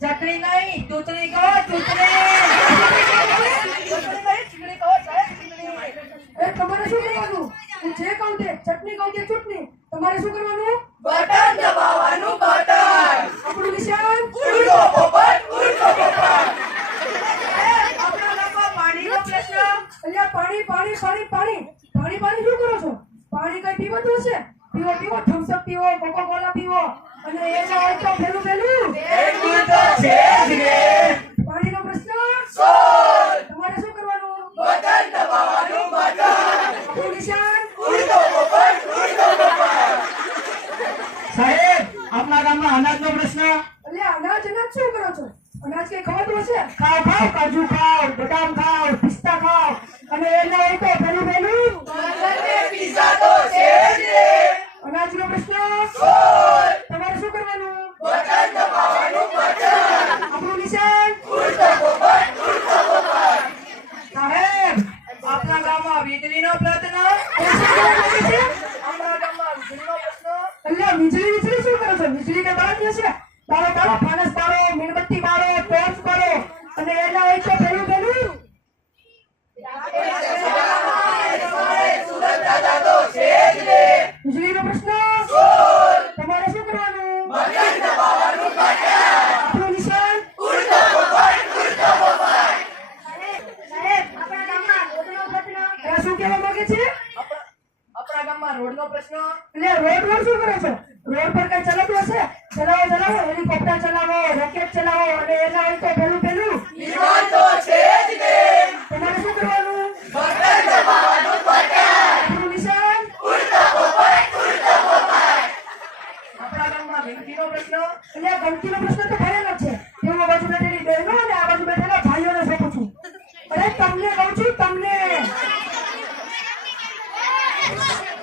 ચટણી નહીં, ચૂંટણી કહો, ચૂંટણી. તમારે શું કરવાનું? હું જે કહું તે ચટણી કહું તે ચૂંટણી. તમારે શું કરવાનું? બટન દબાવવાનું, બટન. આપણું નિશાન ઉડતો પોપટ, ઉડતો પોપટ. આપણા ગામમાં પાણીનો પ્રશ્ન. અલ્યા પાણી પાણી પાણી પાણી પાણી પાણી શું કરો છો? પાણી કઈ પીવાતું હશે? પીવો પીવો, થમ્સ અપ પીવો, કોકો કોલા પીવો. અને એના હોય તો પેલું પેલું એટલું તો છે જ રે. પાણીનો પ્રશ્ન સોલ. તમારે શું કરવાનું? બટન દબાવવાનું, બટન. આપણું નિશાન ઉડતો પોપટ, ઉડતો પોપટ. સાહેબ, આપણા ગામમાં અનાજનો પ્રશ્ન. અલ્યા અનાજ અનાજ શું કરો છો? અનાજ કઈ ખવાતું હશે? ખાઓ ખાઓ, કાજુ ખાઓ, બદામ ખાઓ, પિસ્તા ખાઓ. અને એના હોય તો પેલું પેલું બર્ગર પિઝા તો છે જ રે. અનાજનો પ્રશ્ન સોલ. તમારે શું કરવાનું? બટન દબાવવાનું, બટન. આપણું નિશાન ઉડતો પોપટ, ઉડતો પોપટ. સાહેબ, આપણા ગામમાં વીજળીનો પ્રશ્ન. આપણા ગામમાં વીજળીનો પ્રશ્ન. અલ્યા વીજળી વીજળી શું કરો છો? વીજળી કે બાળક હશે? બાળો બાળો, ફાનસ બાળો, મીણબત્તી બાળો, ટોર્ચ બાળો. અને એના હોય તો પેલું પેલું સુરત દાદા તો છે જ રે. વીજળીનો પ્રશ્ન સોલ. તમારે શું કરવાનું? બટન દબાવવાનું, બટન. આપણું નિશાન ઉડતો પોપટ, ઉડતો પોપટ. આ શું કહેવા માંગે છે? આપણા ગામમાં રોડનો પ્રશ્ન. એટલે રોડ રોડ શું કરો છો? રોડ પર કઈ ચલાવતું હશે? ચલાવો ચલાવો, હેલિકોપ્ટર ચલાવો, રોકેટ ચલાવો. અને એના હોય તો પેલું પેલું વિમાન તો છે જ રે. તમારે શું કરવાનું? બટન દબાવવાનું, બટન. આપણું નિશાન ઉડતો પોપટ, ઉડતો પોપટ. આપણા ગામમાં ઘંટીનો પ્રશ્ન. એટલે ગણતીનો પ્રશ્ન તો ભયાનક છે. હું આ બાજુ બેઠેલી બહેનો અને આ બાજુ બેઠેલા ભાઈઓને સોંપું છું. અરે તમને કહું છું, તમને.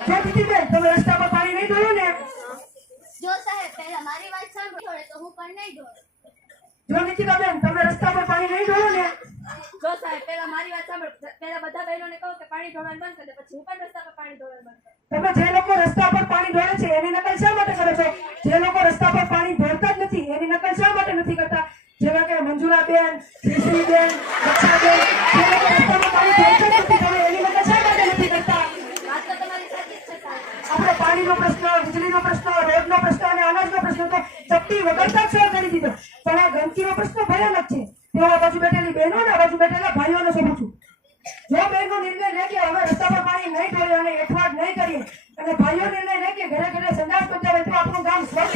જો દીદીબેન, તમે રસ્તા પર પાણી નહીં ઢોળો ને. જો સાહેબ પહેલા મારી વાત સાંભળો તો હું પણ નહીં ઢોળું. જો નિકિતાબેન, તમે રસ્તા પર પાણી નહીં ઢોળો ને. જો સાહેબ પહેલા મારી વાત સાંભળો, પહેલા બધા બહેનોને કહો કે પાણી ઢોળવાનું બંધ કરી દે, પછી હું પણ રસ્તા પર પાણી ઢોળવાનું બંધ કરું. તમે જે લોકો રસ્તા પર પાણી ઢોળે છે એની નકલ શા માટે કરો છો? જે લોકો રસ્તા પર પાણી ઢોળતા જ નથી એની નકલ શા માટે નથી કરતા? જેવા કે મંજુલાબેન, શ્રીશ્રીબેન, રક્ષાબેન, જે લોકો રસ્તા પર પાણી ઢોળતા જ નથી, તમે એની નકલ શા માટે નથી કરતા? વાત તો તમારી સાચી જ છે સાહેબ. આપણે પાણીનો પ્રશ્ન, વીજળીનો પ્રશ્ન, રોડનો પ્રશ્ન અને અનાજનો પ્રશ્ન તો ચપટી વગરતા જ સોલ્વ કરી દીધો. પણ આ ગંદકીનો પ્રશ્ન ભયાનક છે. તેઓ આ બાજુ બેઠેલી બહેનો અને આ બાજુ બેઠેલા ભાઈઓને સોંપું છું. જો બહેનો નિર્ણય લે કે હવે રસ્તા પર પાણી નહીં ઢોળે અને એઠવાડ નહીં કરીએ, અને ભાઈઓ નિર્ણય લે કે ઘરે ઘરે સંડાસ પહોંચાડે, તો આપણું ગામ સ્વચ્છ